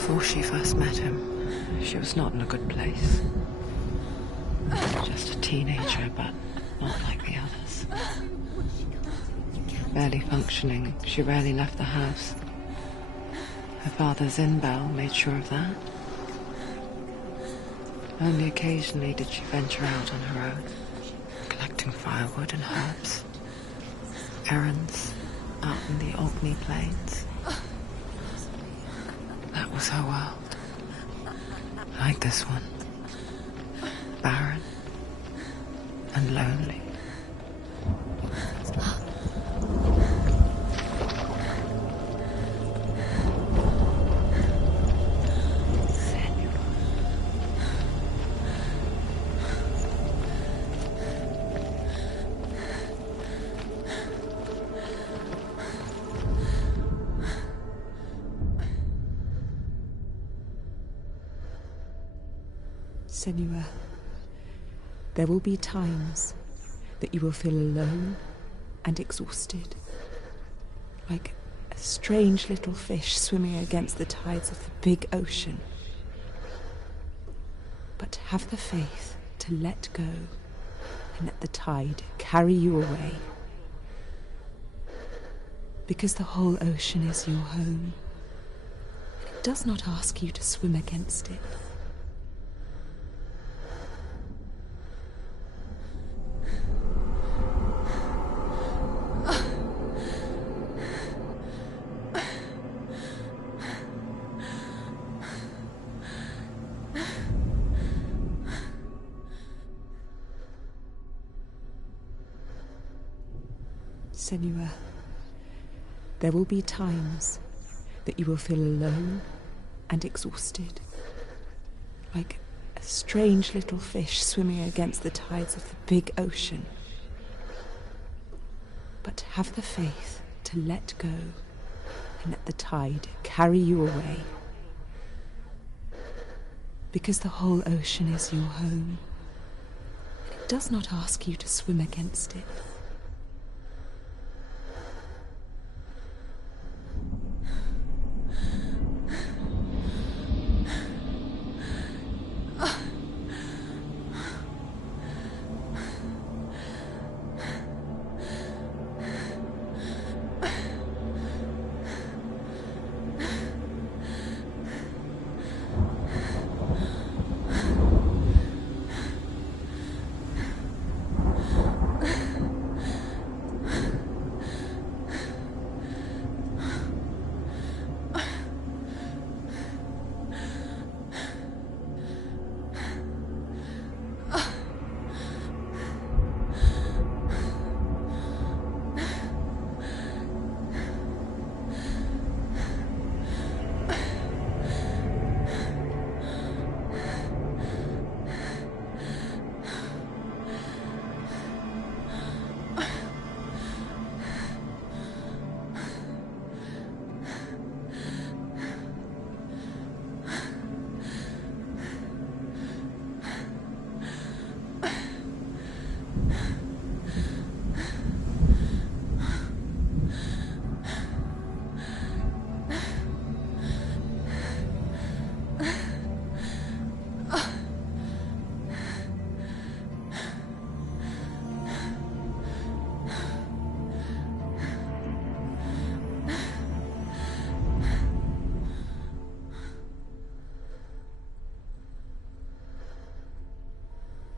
Before she first met him, she was not in a good place. Just a teenager, but not like the others. Barely functioning, she rarely left the house. Her father's in-bell made sure of that. Only occasionally did she venture out on her own, collecting firewood and herbs. Errands out in the Orkney Plains. That was her world. Like this one. Barren and lonely. Senua, there will be times that you will feel alone and exhausted, like a strange little fish swimming against the tides of the big ocean. But have the faith to let go and let the tide carry you away, because the whole ocean is your home, and it does not ask you to swim against it. Senua, there will be times that you will feel alone and exhausted, like a strange little fish swimming against the tides of the big ocean. But have the faith to let go and let the tide carry you away, because the whole ocean is your home, and it does not ask you to swim against it.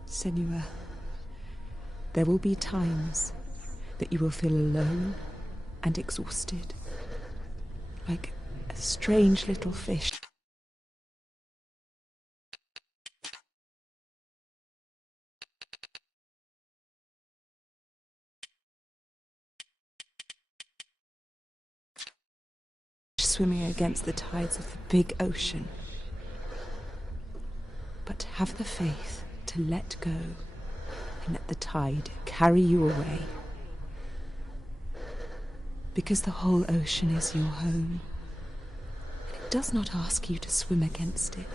Senua, there will be times that you will feel alone and exhausted, like a strange little fish swimming against the tides of the big ocean. But have the faith to let go and let the tide carry you away, because the whole ocean is your home, and it does not ask you to swim against it.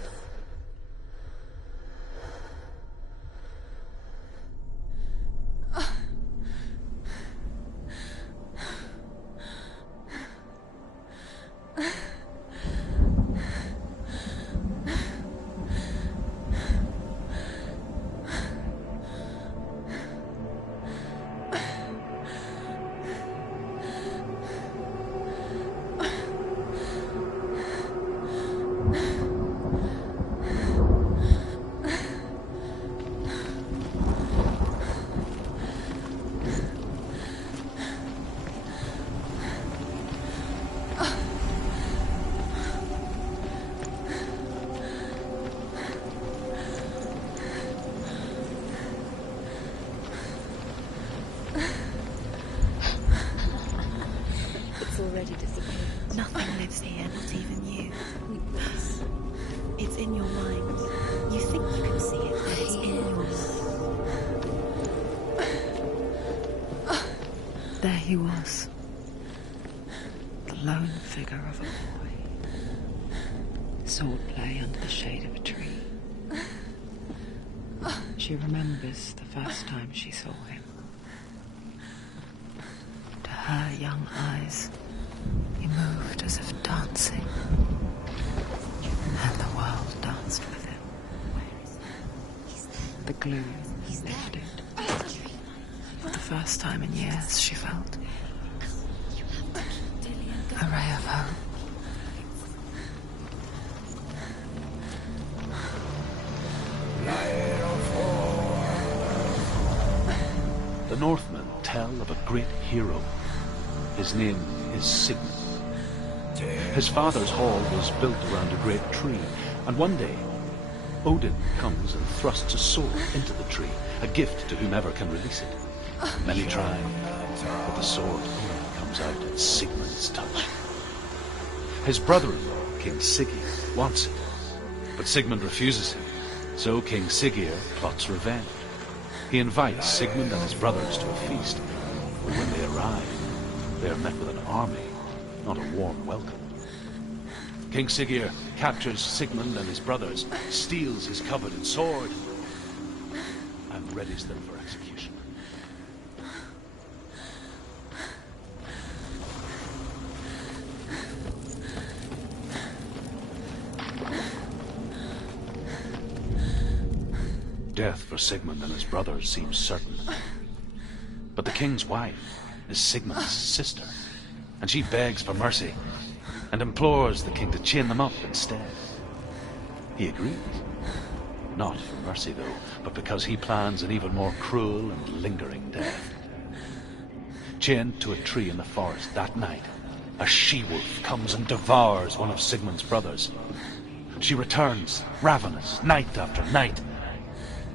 is here, not even you. It's in your mind. You think you can see it, but it's in your mind. There he was. The lone figure of a boy. Swordplay under the shade of a tree. She remembers the first time she saw him. To her young eyes, he moved as if dancing, and the world danced with him. The gloom lifted. For the first time in years, she felt a ray of hope. The Northmen tell of a great hero. His name is Sigmund. His father's hall was built around a great tree, and one day Odin comes and thrusts a sword into the tree, a gift to whomever can release it. Many try, but the sword only comes out at Sigmund's touch. His brother-in-law, King Siggeir, wants it, but Sigmund refuses him, so King Siggeir plots revenge. He invites Sigmund and his brothers to a feast, but when they arrive, they are met with an army, not a warm welcome. King Siggeir captures Sigmund and his brothers, steals his coveted sword, and readies them for execution. Death for Sigmund and his brothers seems certain. But the king's wife is Sigmund's sister, and she begs for mercy and implores the king to chain them up instead. He agrees. Not for mercy, though, but because he plans an even more cruel and lingering death. Chained to a tree in the forest that night, a she-wolf comes and devours one of Sigmund's brothers. She returns, ravenous, night after night,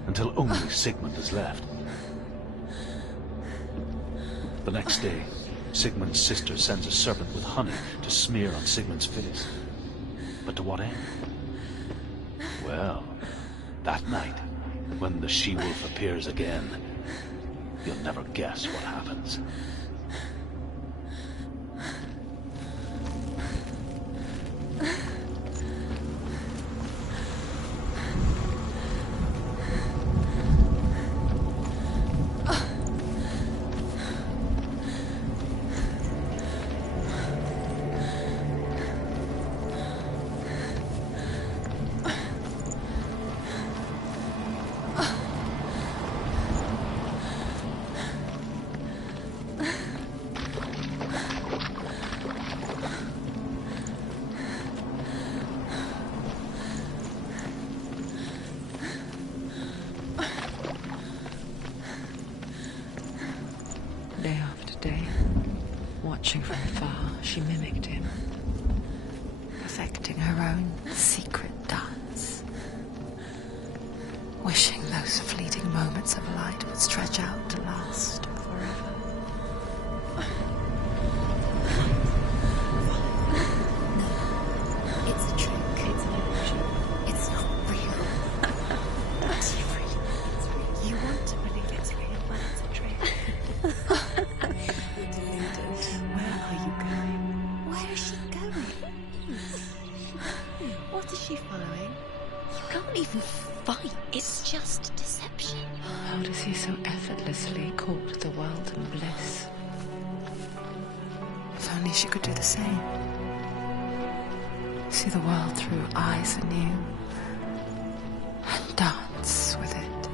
until only Sigmund is left. The next day, Sigmund's sister sends a serpent with honey to smear on Sigmund's face. But to what end? Well, that night, when the she-wolf appears again, you'll never guess what happens. Day after day, watching from afar, she mimicked him, perfecting her own secret dance, wishing those fleeting moments of light would stretch out to last forever. It's a trick. It's an illusion. It's not real. That's you really. It's real. You want to believe it's real, but it's a trick. Where are you going? Where is she going? What is she following? You can't even fight. It's just deception. How does he so effortlessly court the world and bliss? If only she could do the same. See the world through eyes anew and dance with it,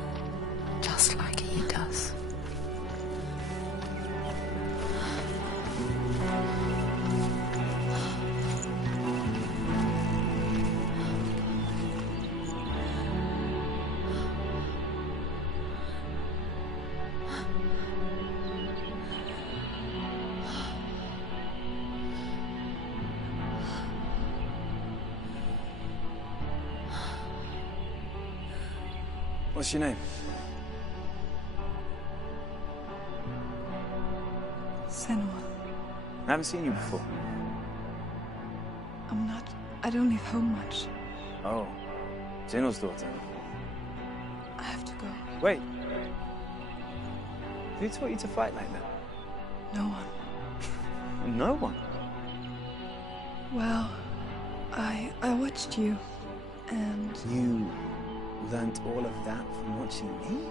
just like he does. What's your name? Senua. I haven't seen you before. I don't leave home much. Oh, Zenua's daughter. I have to go. Wait. Who taught you to fight like that? No one. No one? Well, I watched you, and... You learnt all of that from watching me?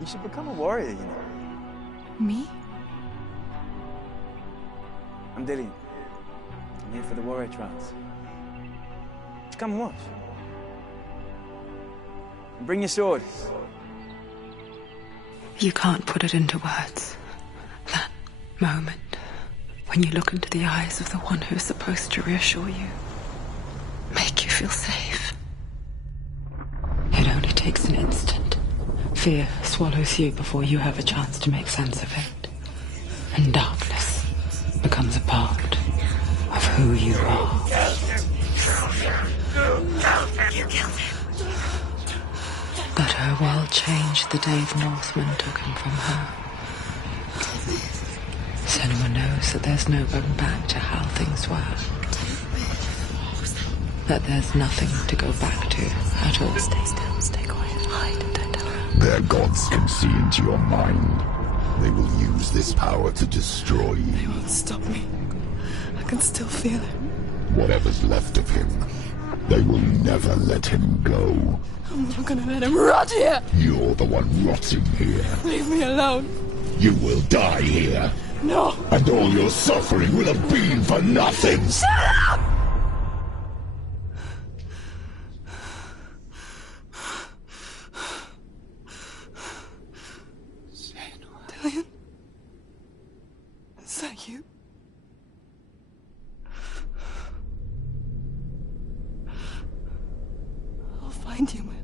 You should become a warrior, you know. Me? I'm Dillian. I'm here for the warrior trials. Just come and watch. And bring your sword. You can't put it into words. That moment when you look into the eyes of the one who's supposed to reassure you, make you feel safe. It only takes an instant. Fear swallows you before you have a chance to make sense of it. And darkness becomes a part of who you are. You killed him. But her world changed the day the Northmen took him from her. Senua knows that there's no going back to how things were. That there's nothing to go back to at all. Stay still, stay quiet, hide, don't tell her. Their gods can see into your mind. They will use this power to destroy you. They won't stop me. I can still feel it. Whatever's left of him, they will never let him go. I'm not gonna let him rot here! You're the one rotting here. Leave me alone. You will die here. No! And all your suffering will have been for nothing. Shut up! Dillian? Is that you? I'll find you, my love.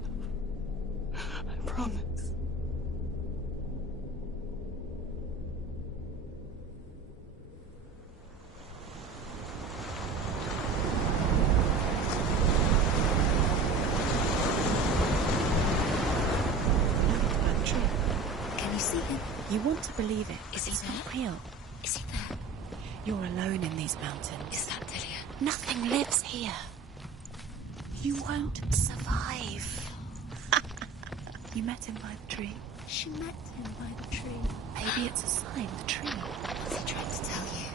I promise. Can you see him? You want to believe it. Is he not real? Is he there? You're alone in these mountains. Is that Dillian? Nothing lives here. You won't survive. You met him by the tree. She met him by the tree. Maybe it's a sign, the tree. What's he trying to tell you?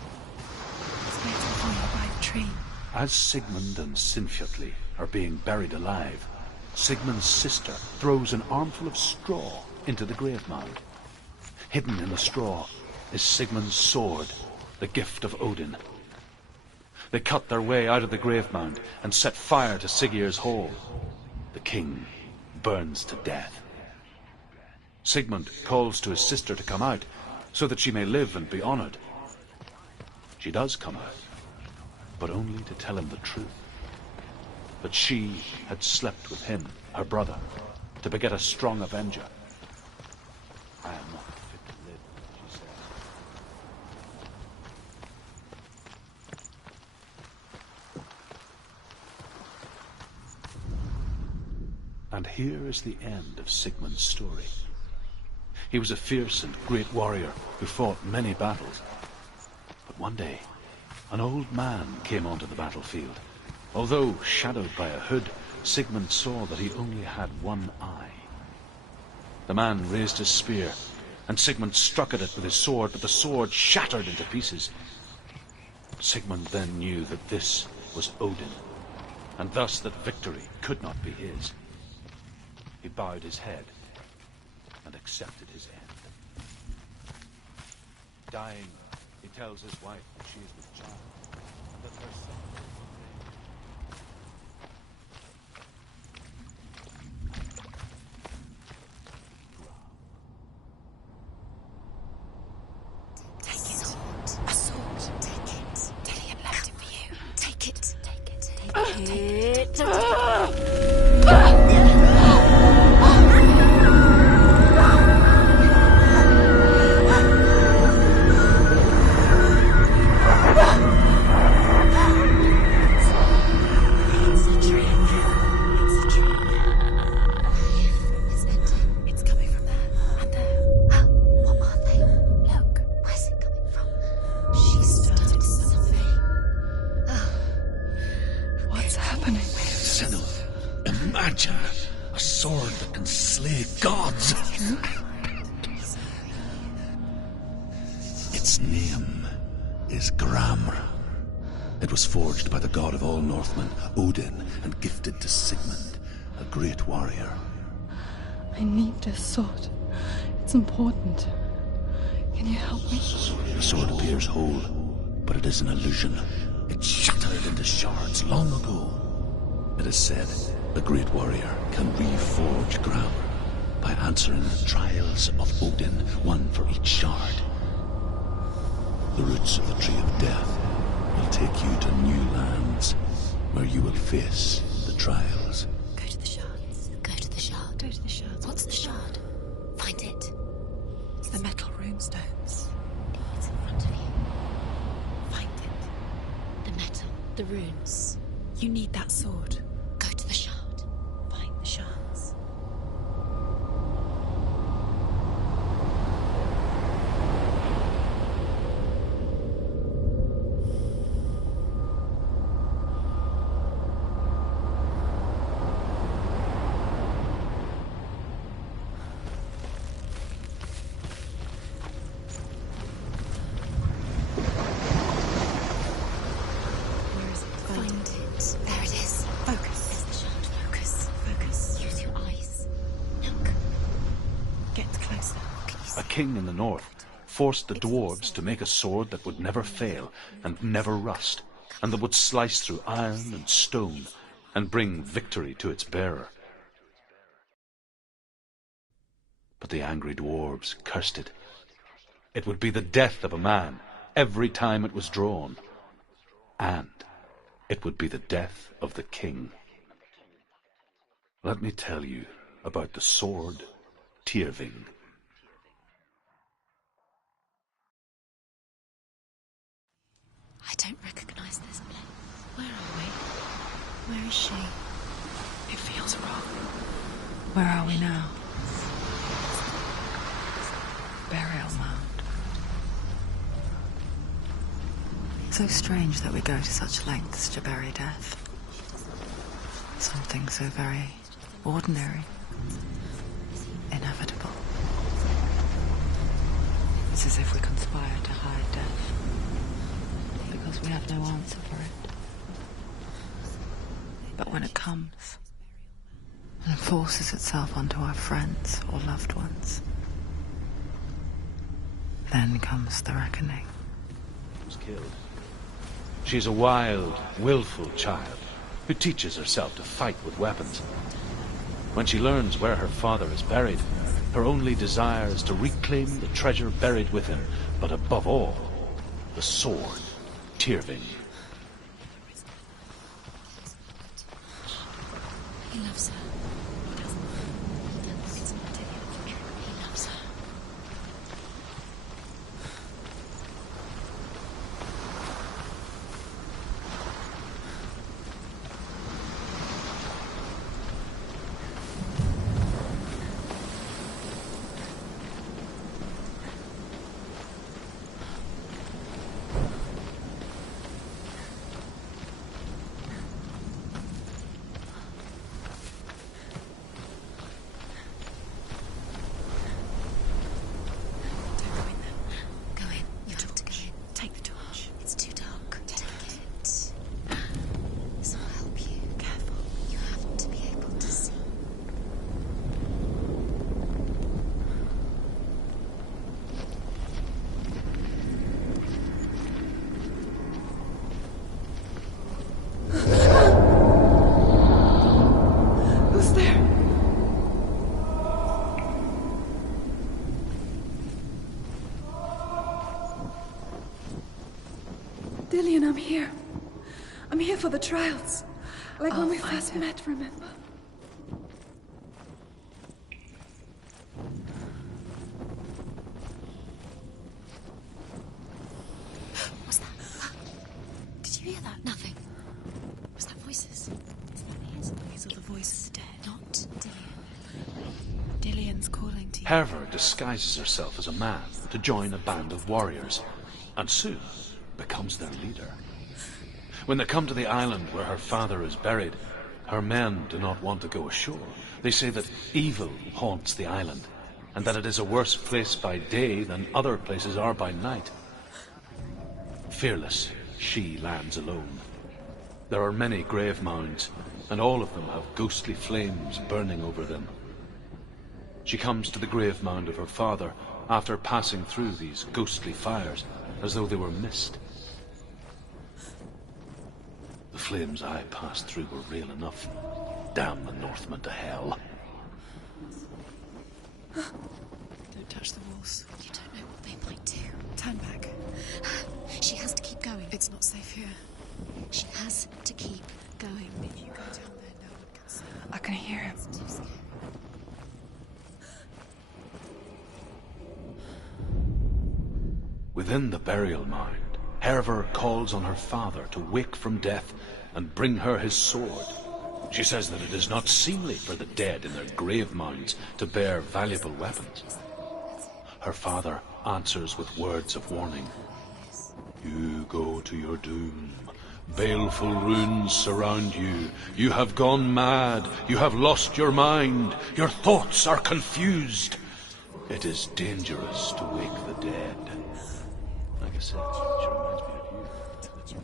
He's waiting for you by the tree. As Sigmund and Sinfjotli are being buried alive, Sigmund's sister throws an armful of straw into the grave mound. Hidden in the straw is Sigmund's sword, the gift of Odin. They cut their way out of the grave mound and set fire to Siggeir's hall. The king burns to death. Sigmund calls to his sister to come out so that she may live and be honored. She does come out, but only to tell him the truth. That she had slept with him, her brother, to beget a strong avenger. I am not fit to live, she says. And here is the end of Sigmund's story. He was a fierce and great warrior who fought many battles. But one day, an old man came onto the battlefield. Although shadowed by a hood, Sigmund saw that he only had one eye. The man raised his spear, and Sigmund struck at it with his sword, but the sword shattered into pieces. Sigmund then knew that this was Odin, and thus that victory could not be his. He bowed his head and accepted his end. Dying, he tells his wife that she is with child, and that her son... Imagine a sword that can slay gods. Its name is Gramr. It was forged by the god of all Northmen, Odin, and gifted to Sigmund, a great warrior. I need this sword. It's important. Can you help me? The sword appears whole, but it is an illusion. It shattered into shards long ago. It is said the great warrior can reforge Gramr by answering the trials of Odin, one for each shard. The roots of the Tree of Death will take you to new lands, where you will face the trials. Go to the shards. Go to the shard. Go to the shards. What's the shard? Find it. It's the metal runestones. It's in front of you. Find it. The metal. The runes. You need that sword. Go to the shard. Find the shards. Where is it? Find it. There it is. Focus. There's the shard. Focus. Focus. Use your eyes. Look. Get closer. What can you see? A king in the north forced the dwarves to make a sword that would never fail and never rust, and that would slice through iron and stone and bring victory to its bearer. But the angry dwarves cursed it. It would be the death of a man every time it was drawn, and it would be the death of the king. Let me tell you about the sword Tyrving. I don't recognize this place. Where are we? Where is she? It feels wrong. Where are we now? Burial mound. So strange that we go to such lengths to bury death. Something so very ordinary, inevitable. It's as if we conspire to hide death, because we have no answer for it. But when it comes and forces itself onto our friends or loved ones, then comes the reckoning. Was killed. She is a wild, willful child who teaches herself to fight with weapons. When she learns where her father is buried, her only desire is to reclaim the treasure buried with him, but above all, the sword, Tyrving. He loves her. He loves her. Go in. You have to go in. Take the torch. It's too dark. Take it. This will help you. Careful. You have to be able to see. Who's there? Dillian, I'm here. I'm here for the trials. Like when I'll we find first him. met, remember? What's that? Did you hear that? Nothing. Was that voices? These are the voices dead. Not Dillian. Dillian's calling to you. Herver disguises herself as a man to join a band of warriors, and soon becomes their leader. When they come to the island where her father is buried, Her men do not want to go ashore. They say that evil haunts the island, and that it is a worse place by day than other places are by night. Fearless, she lands alone. There are many grave mounds, and all of them have ghostly flames burning over them. She comes to the grave mound of her father after passing through these ghostly fires, as though they were mist. The flames I passed through were real enough. Damn the Northmen to hell. Don't touch the walls. You don't know what they might do. Turn back. She has to keep going. It's not safe here. She has to keep going. If you go down there, no one can see her. I can hear him. It's too scary. Within the burial mound, Hervor calls on her father to wake from death and bring her his sword. She says that it is not seemly for the dead in their grave mounds to bear valuable weapons. Her father answers with words of warning. You go to your doom. Baleful runes surround you. You have gone mad. You have lost your mind. Your thoughts are confused. It is dangerous to wake the dead. Like I said, she reminds me of you.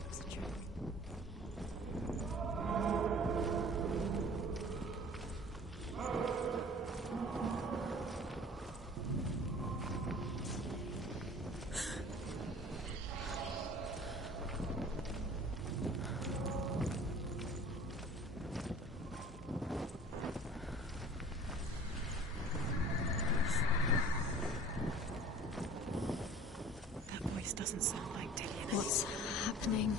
Doesn't sound like Dillian. What's happening?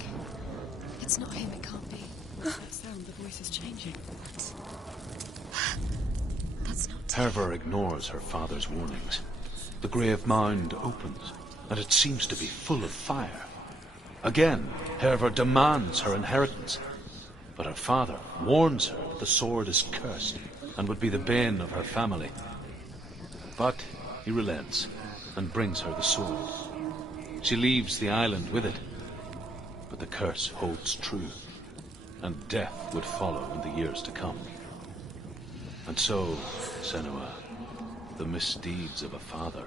It's not him, it can't be. That sound, the voice is changing. That's not Hervor ignores her father's warnings. The grave mound opens, and it seems to be full of fire. Again, Hervor demands her inheritance, but her father warns her that the sword is cursed and would be the bane of her family. But he relents and brings her the sword. She leaves the island with it, but the curse holds true, and death would follow in the years to come. And so, Senua, the misdeeds of a father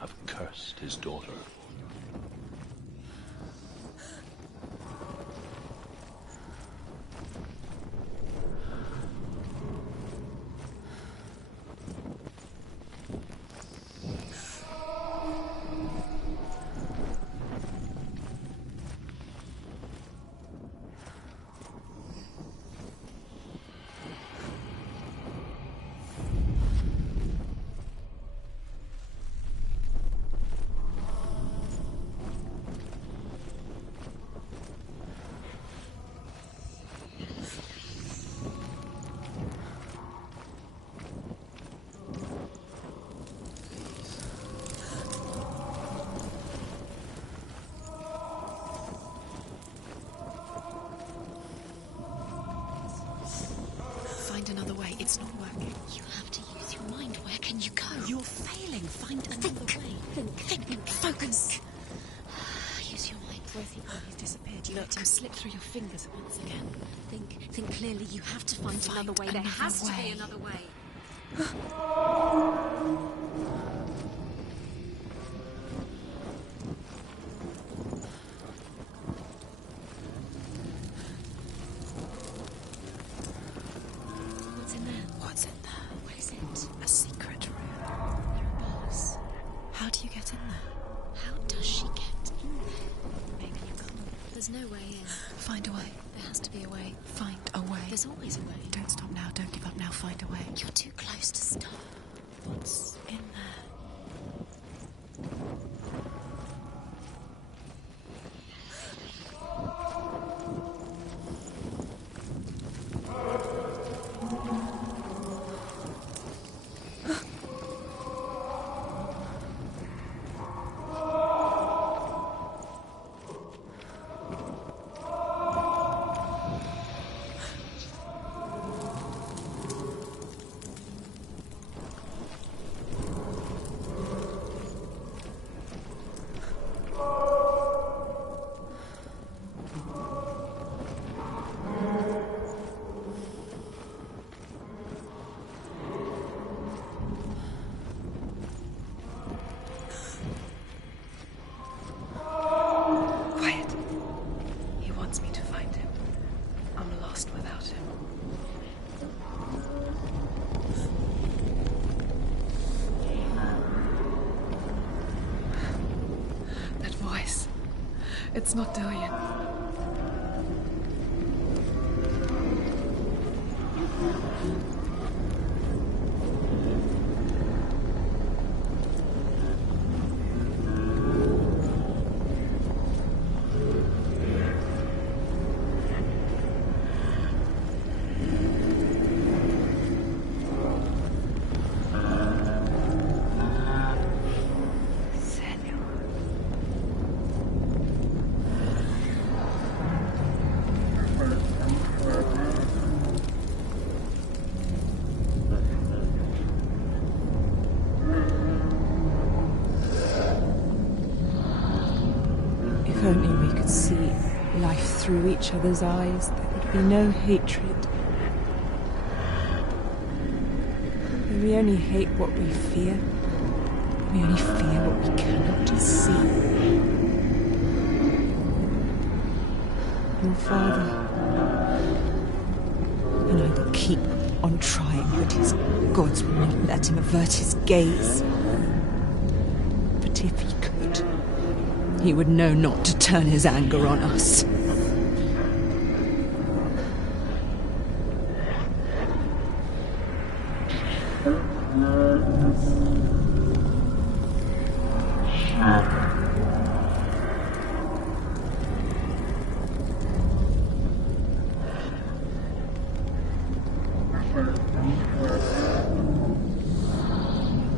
have cursed his daughter. Find another way. It's not working. You have to use your mind. Where can you go? You're failing. Find another way. Think. Focus. Use your mind. Where's he gone? He's disappeared. You let him slip through your fingers once again. Think clearly. You have to find another way. There has to be another way. What's in there? What is it? A secret room. Your boss. How do you get in there? How does she get in there? Maybe you can't. There's no way in. Find a way. There has to be a way. Find a way. There's always a way. Don't stop now. Don't give up now. Find a way. You're too close to stop. What's in there? It's not Dillian. If only we could see life through each other's eyes, there would be no hatred. We only hate what we fear. We only fear what we cannot see. Your father and I will keep on trying, but his gods will not let him avert his gaze. But if he could, he would know not to turn his anger on us.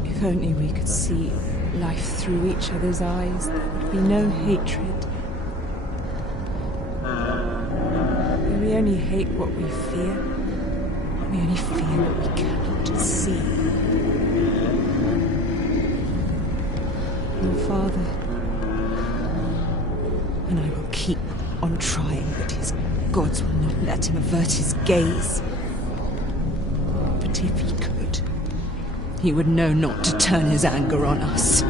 If only we could see life through each other's eyes, there would be no hatred. We only hate what we fear. We only fear what we cannot see. Your father and I will keep on trying, but his gods will not let him avert his gaze. But if he could, he would know not to turn his anger on us.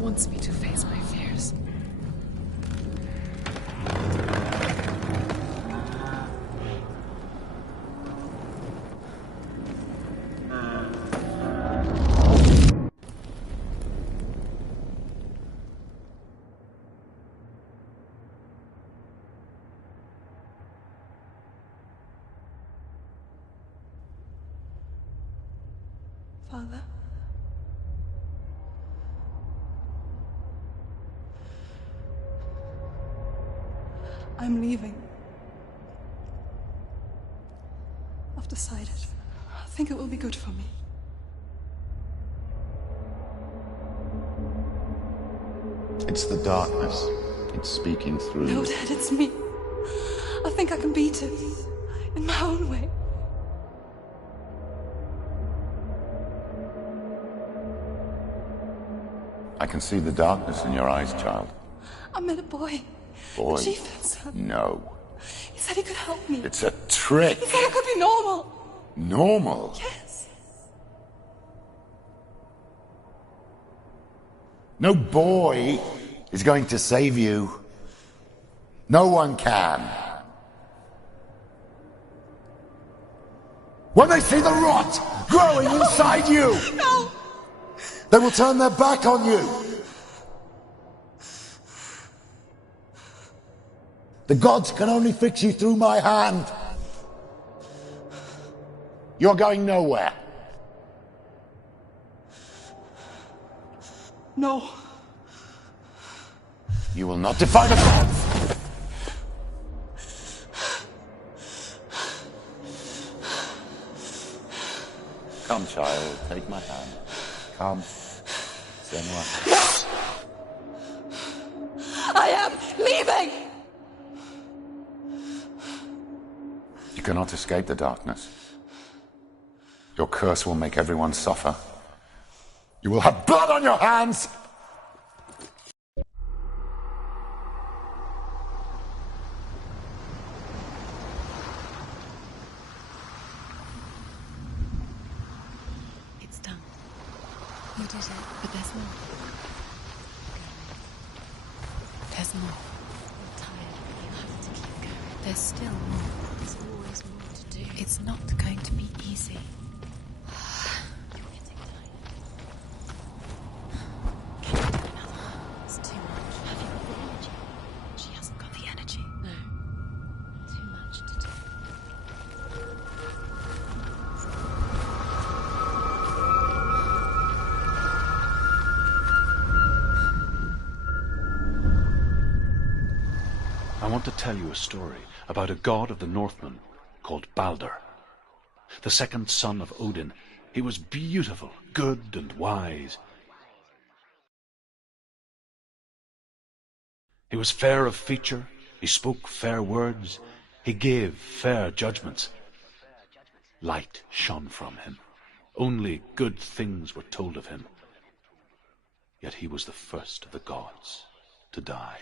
Wants me to face my fears. Father? I'm leaving. I've decided. I think it will be good for me. It's the darkness. It's speaking through. No, Dad, it's me. I think I can beat it. In my own way. I can see the darkness in your eyes, child. I met a boy. Boy? The chieftain's son. No. He said he could help me. It's a trick. He said I could be normal. Normal? Yes. No boy is going to save you. No one can. When they see the rot growing inside you, No! they will turn their back on you. The gods can only fix you through my hand. You're going nowhere. No. You will not defy the gods! Come, child, take my hand. Come. Senua. I am leaving! You cannot escape the darkness. Your curse will make everyone suffer. You will have blood on your hands! It's done. You did it, but there's more. There's more. I'm tired. You have to keep going. There's still more. There's always more to do. It's not going to be easy. You're getting tired. Keep doing another one. It's too much. Have you got the energy? She hasn't got the energy. No. Too much to do. I want to tell you a story about a god of the Northmen called Balder. The second son of Odin. He was beautiful, good, and wise. He was fair of feature, he spoke fair words, he gave fair judgments. Light shone from him. Only good things were told of him. Yet he was the first of the gods to die.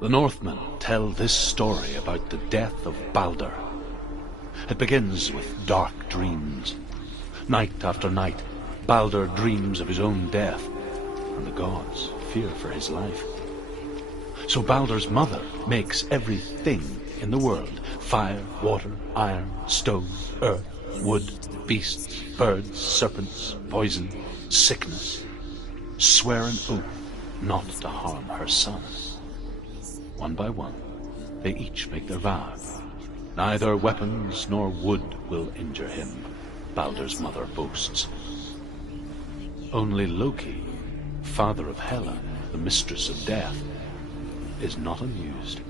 The Northmen tell this story about the death of Balder. It begins with dark dreams. Night after night, Balder dreams of his own death, and the gods fear for his life. So Balder's mother makes everything in the world, fire, water, iron, stone, earth, wood, beasts, birds, serpents, poison, sickness, swear an oath not to harm her son. One by one, they each make their vow. Neither weapons nor wood will injure him, Balder's mother boasts. Only Loki, father of Hela, the mistress of death, is not amused.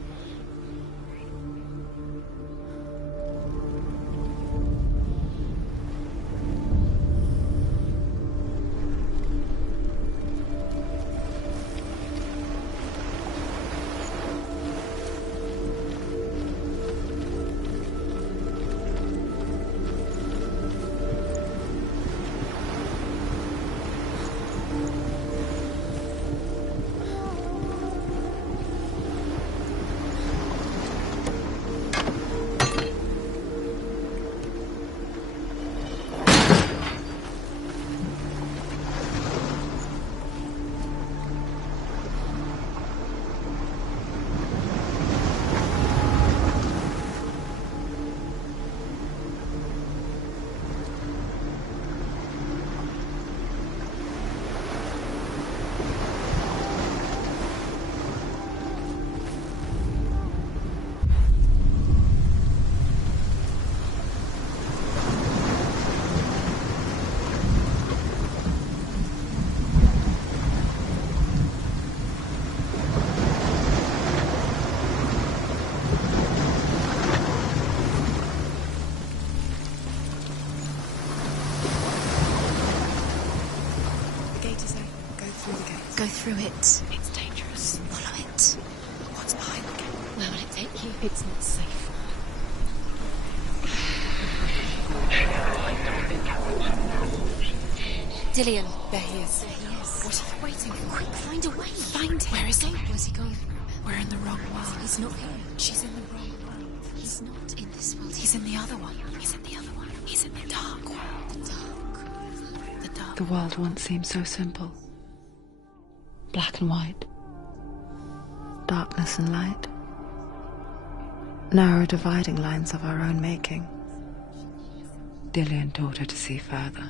go through it. It's dangerous. Follow it. What's behind the gate? Where will it take you? It's not safe. Dillian, there he is. What are you waiting for? Quick, find a way. Find him. Where is he? Where's he gone? We're in the wrong world. He's not here. She's in the wrong world. He's not in this world. He's in the other one. He's in the other one. He's in the dark world. The dark. The world once seemed so simple. Black and white. Darkness and light. Narrow dividing lines of our own making. Dillian taught her to see further.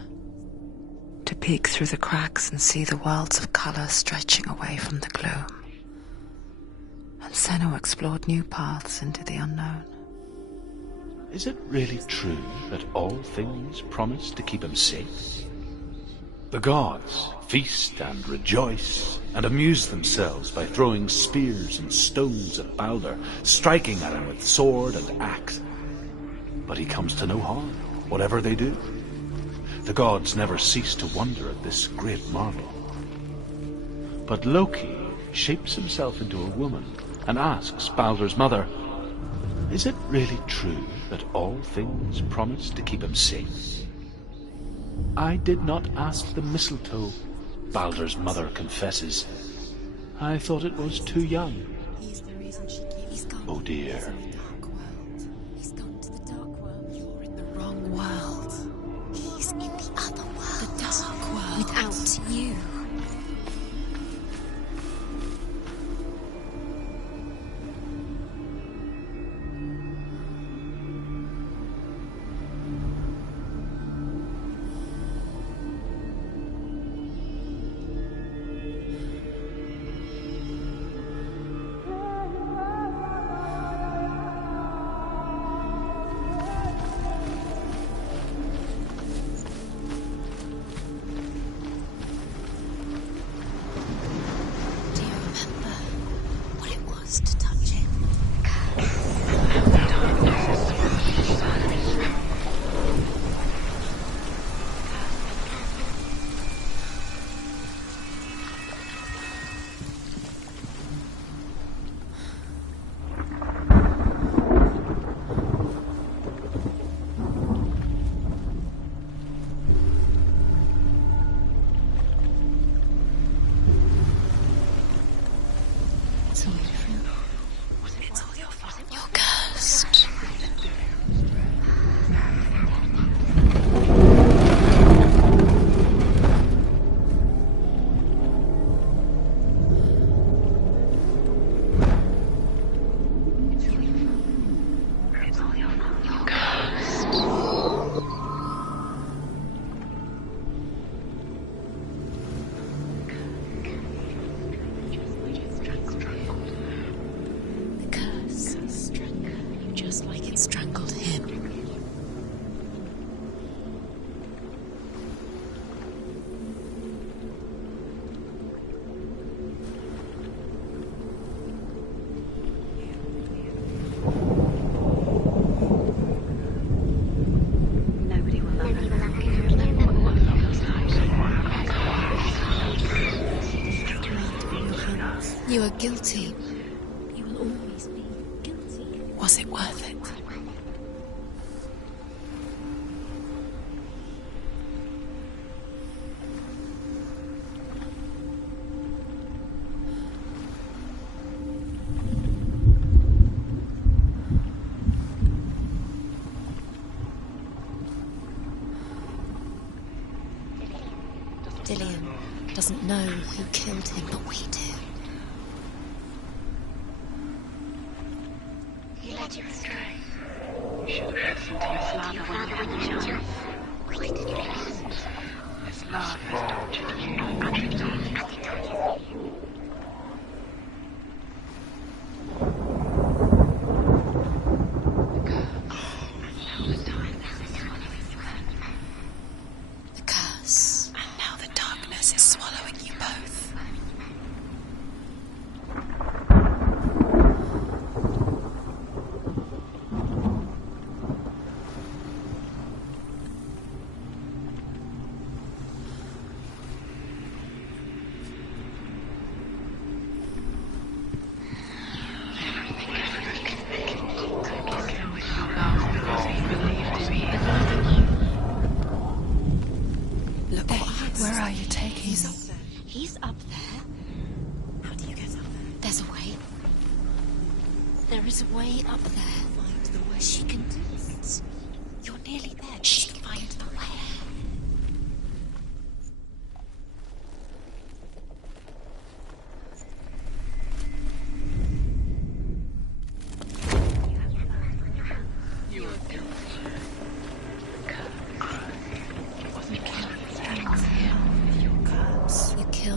To peek through the cracks and see the worlds of colour stretching away from the gloom. And Senua explored new paths into the unknown. Is it really true that all things promise to keep him safe? The gods feast and rejoice and amuse themselves by throwing spears and stones at Baldur, striking at him with sword and axe. But he comes to no harm, whatever they do. The gods never cease to wonder at this great marvel. But Loki shapes himself into a woman and asks Baldur's mother, is it really true that all things promise to keep him safe? I did not ask the mistletoe, Baldur's mother confesses. I thought it was too young. He's the reason he's gone. Oh dear. He's in the dark world. He's gone to the dark world. You're in the wrong world. He's in the other world. The dark world. Without you. To touch him. It's all different. It's all your fault. You're cursed. It's all your fault. You're cursed. Just like it strangled him. Nobody will love him. You are guilty. You will always be guilty. Was it worth it? Dillian doesn't know who killed him, but we do. He led you astray. You should have listened to your father when you were young. Why did you listen? His love has tortured you. The curse. And now the darkness is swallowing you both. is a way up there. Find the way. She can do it. You're nearly there. She can find the way.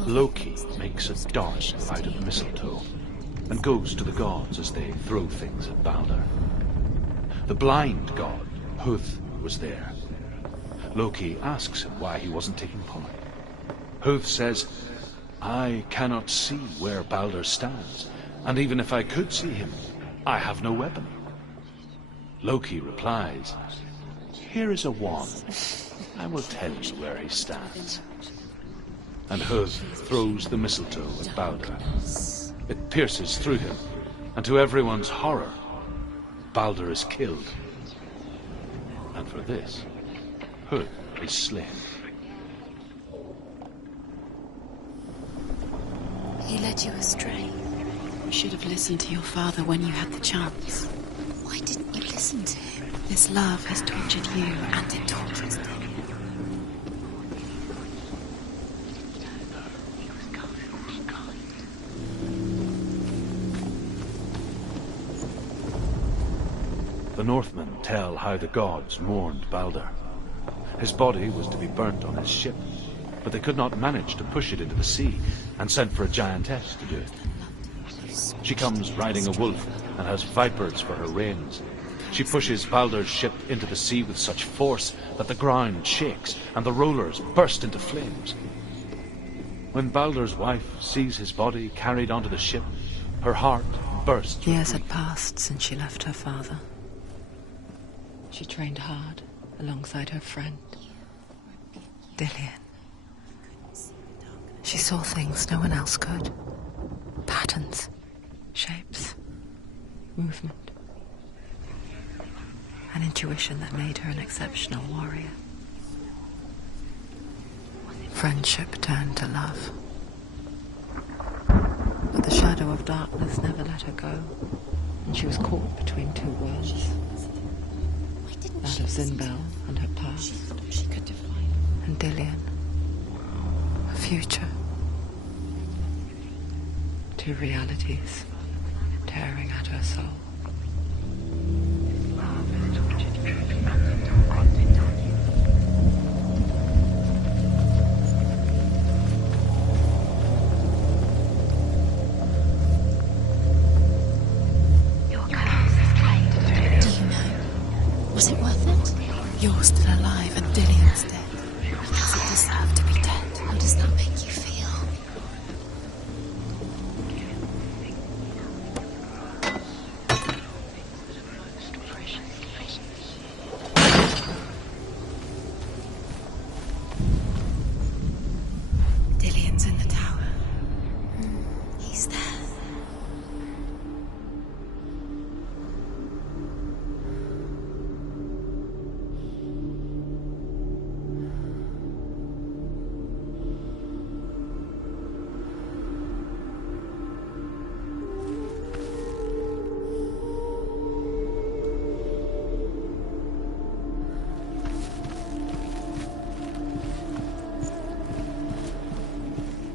Loki makes a dart out of mistletoe and goes to the gods as they throw things at Balder. The blind god, Huth, was there. Loki asks him why he wasn't taking part. Huth says, "I cannot see where Balder stands, and even if I could see him, I have no weapon." Loki replies, "Here is a wand. I will tell you where he stands." And Huth throws the mistletoe at Balder. It pierces through him, and to everyone's horror, Balder is killed. And for this, Huth is slain. He led you astray. You should have listened to your father when you had the chance. Why didn't you listen to him? This love has tortured you, and it tortures them. The Northmen tell how the gods mourned Balder. His body was to be burnt on his ship, but they could not manage to push it into the sea, and sent for a giantess to do it. She comes riding a wolf and has vipers for her reins. She pushes Balder's ship into the sea with such force that the ground shakes and the rollers burst into flames. When Balder's wife sees his body carried onto the ship, her heart bursts. Years had passed since she left her father. She trained hard alongside her friend, Dillion. She saw things no one else could. Patterns, shapes, movement. An intuition that made her an exceptional warrior. Friendship turned to love. But the shadow of darkness never let her go, and she was caught between two worlds. That of Zinbel and her past, and Dillion, her future. Two realities tearing at her soul. Was it worth it? You're still alive and Dillion's dead. Does it deserve to be dead? How does that make you feel? Dillion's in the tower. He's there.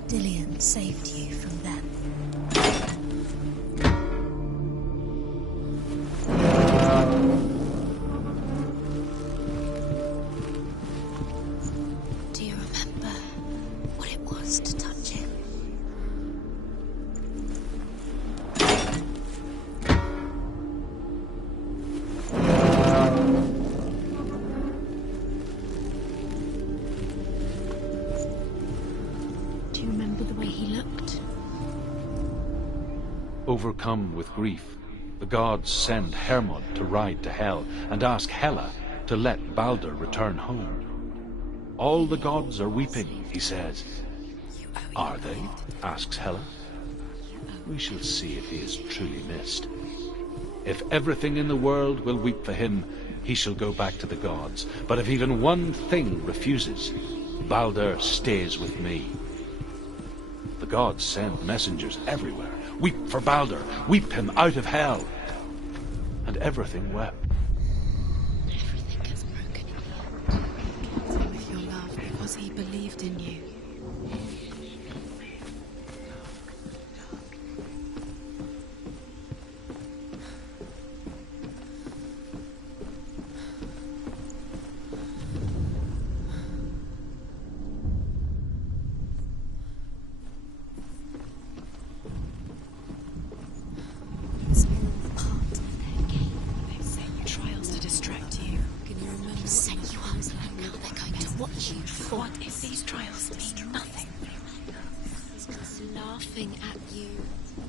Dillion saved you from them. Do you remember what it was to touch him? Do you remember the way he looked? Overcome with grief, the gods send Hermod to ride to Hell and ask Hela to let Balder return home. All the gods are weeping, he says. Are they? Asks Hela. We shall see if he is truly missed. If everything in the world will weep for him, he shall go back to the gods. But if even one thing refuses, Balder stays with me. The gods send messengers everywhere. Weep for Balder. Weep him out of Hell. everything wept. Everything gets broken in the end. You killed him with your love because he believed in you. What if these trials mean nothing? Just laughing at you.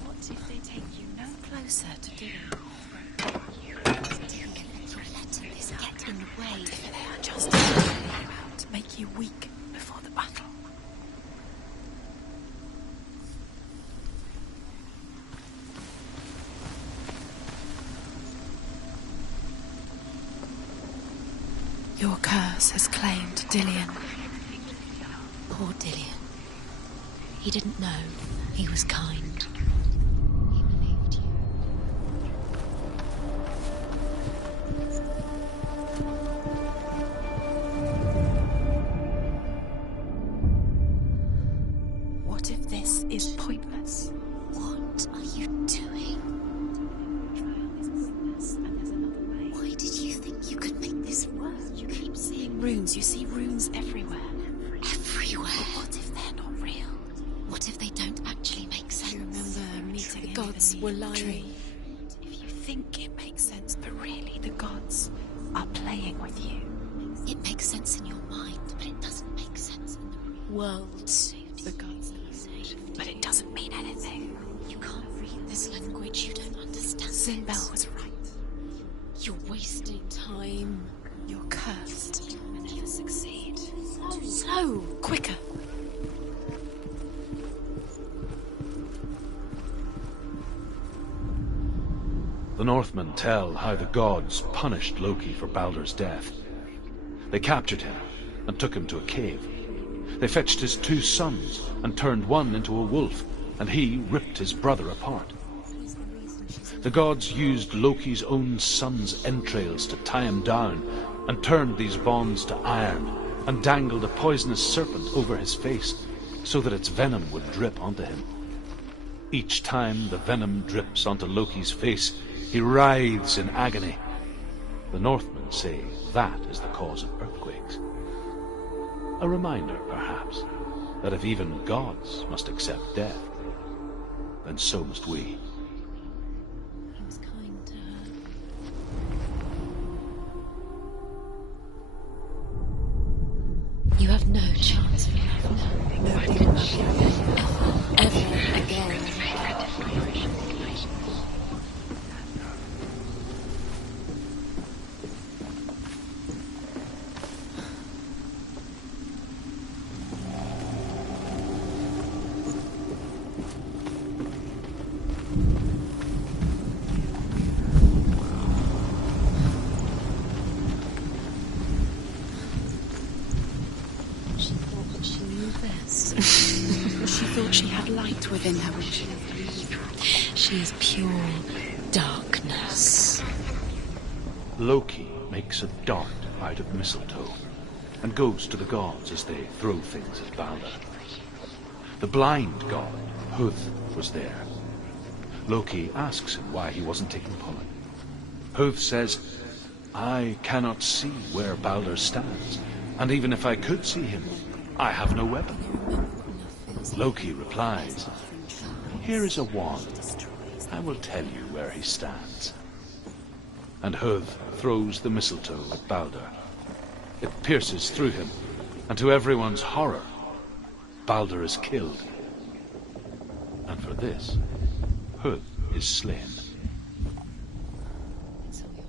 What if they take you no closer to doing? You're letting this get in the way. What if they are just taking you out to make you weak before the battle? Your curse has claimed Dillion. Poor Dillion. He didn't know. He was kind. He believed you. What if this is pointless? What are you doing? Why did you think you could make this work? You keep seeing runes. You see runes everywhere. Everywhere. But what if they're not real? What if they don't actually make sense? You remember meeting the gods were lying. If you think it makes sense, but really the gods are playing with you. It makes sense in your mind, but it doesn't make sense in the real world. The gods know, but it doesn't mean anything. You can't read this language. You don't understand. Sinbel was right. You're wasting time. You're cursed. You'll never succeed. So, quicker. The Northmen tell how the gods punished Loki for Baldur's death. They captured him and took him to a cave. They fetched his 2 sons and turned one into a wolf, and he ripped his brother apart. The gods used Loki's own son's entrails to tie him down and turned these bonds to iron and dangled a poisonous serpent over his face so that its venom would drip onto him. Each time the venom drips onto Loki's face, he writhes in agony. The Northmen say that is the cause of earthquakes. A reminder, perhaps, that if even gods must accept death, then so must we. He was kind to her. You have no chance for love now. Nobody can love you ever again. Within her, which she is pure darkness. Loki makes a dart out of mistletoe and goes to the gods as they throw things at Balder. The blind god, Huth, was there. Loki asks him why he wasn't taking pollen. Huth says, "I cannot see where Balder stands, and even if I could see him, I have no weapon." Loki replies, "Here is a wand. I will tell you where he stands." And Huth throws the mistletoe at Balder. It pierces through him, and to everyone's horror, Balder is killed. And for this, Huth is slain.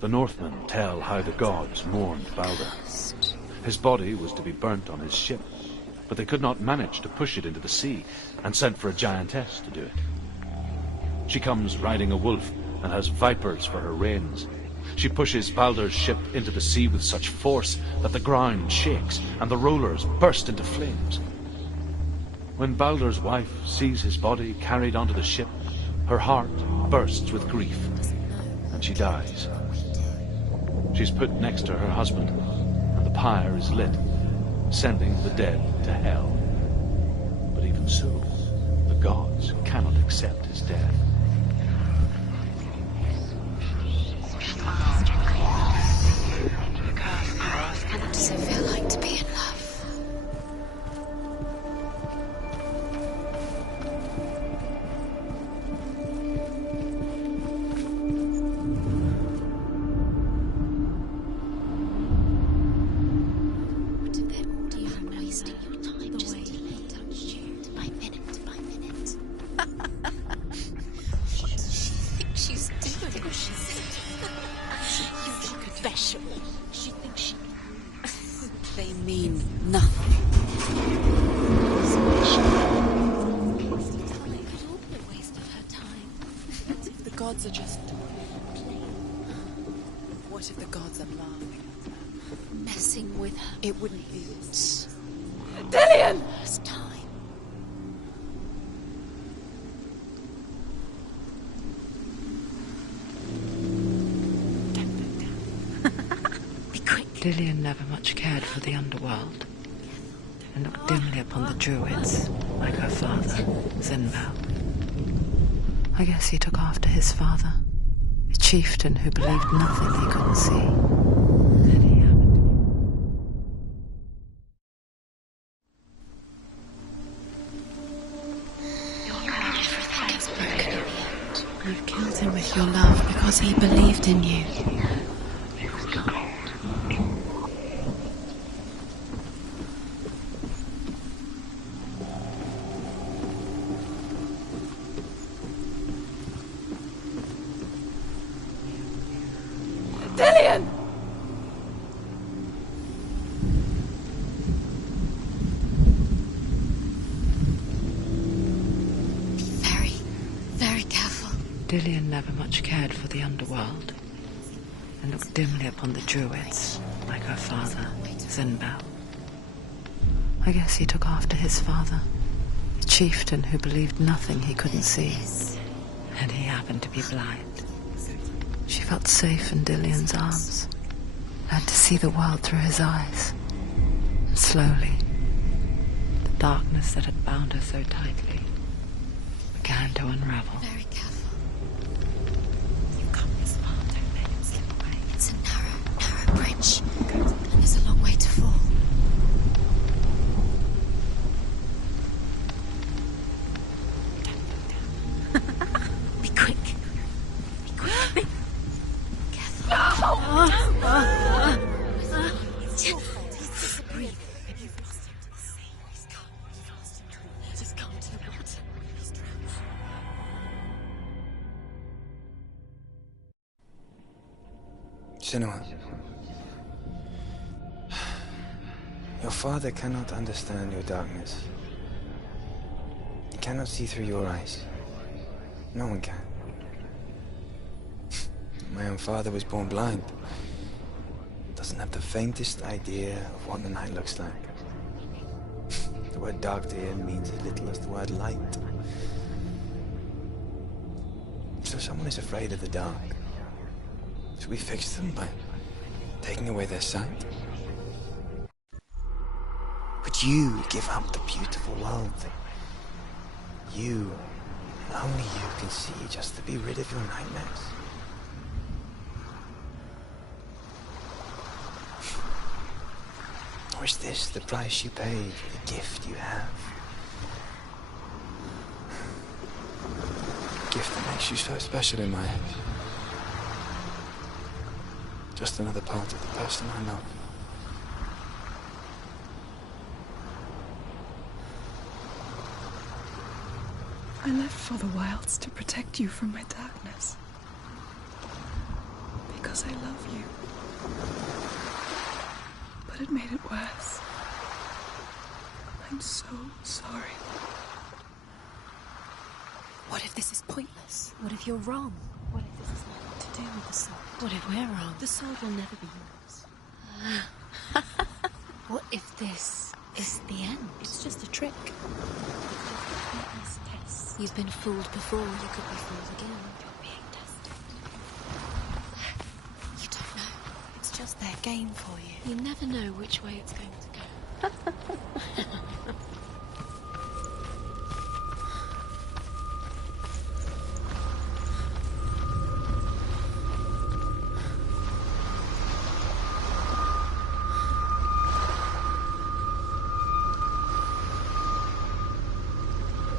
The Northmen tell how the gods mourned Balder. His body was to be burnt on his ship, but they could not manage to push it into the sea, and sent for a giantess to do it. She comes riding a wolf and has vipers for her reins. She pushes Balder's ship into the sea with such force that the ground shakes and the rollers burst into flames. When Balder's wife sees his body carried onto the ship, her heart bursts with grief, and she dies. She's put next to her husband, and the pyre is lit, sending the dead to hell. But even so, the gods cannot accept his death. What does it feel like to be in love? What if they're all even wasting your time just to touch you by minute by minute? What does she think she's doing? You're special. She thinks she... They mean nothing. It could all be a waste of her time. What if the gods are just playing? What if the gods are laughing at her? Messing with her? It wouldn't be this. Dillian! First time. Be quick. Dillian never much cared for the underworld, and looked dimly upon the druids, like her father, Zinbao. I guess he took after his father, a chieftain who believed nothing he couldn't see. Then he happened Everything is broken in the end. You've killed him with your love because he believed in you. Dillian! Be very, very careful. Dillian never much cared for the underworld, and looked dimly upon the druids, like her father, Zinbao. I guess he took after his father, a chieftain who believed nothing he couldn't see, and he happened to be blind. She felt safe in Dillian's arms, learned to see the world through his eyes. And slowly, the darkness that had bound her so tightly began to unravel. Very careful. You've come this far, don't let him slip away. It's a narrow bridge, and there's a long way to fall. Be quick. Be quick. Careful. Breathe. You've lost him to the sea. He's gone. You've lost him. Just come to the water. He's drowned. Senua, your father cannot understand your darkness. He cannot see through your eyes. No one can. My own father was born blind. Doesn't have the faintest idea of what the night looks like. The word dark to him means as little as the word light. So someone is afraid of the dark. Should we fix them by taking away their sight? Would you give up the beautiful world that you, and only you, can see just to be rid of your nightmares? Or is this the price you paid for the gift you have? A gift that makes you so special in my eyes. Just another part of the person I love. I left for the wilds to protect you from my darkness. Because I love you. But it made it worse. I'm so sorry. What if this is pointless? What if you're wrong? What if this has nothing to do with the sword? What if we're wrong? The sword will never be yours. What if this is the end? It's just a trick. You've been fooled before, you could be fooled again. You're being tested. You don't know. It's just their game for you. You never know which way it's going to go.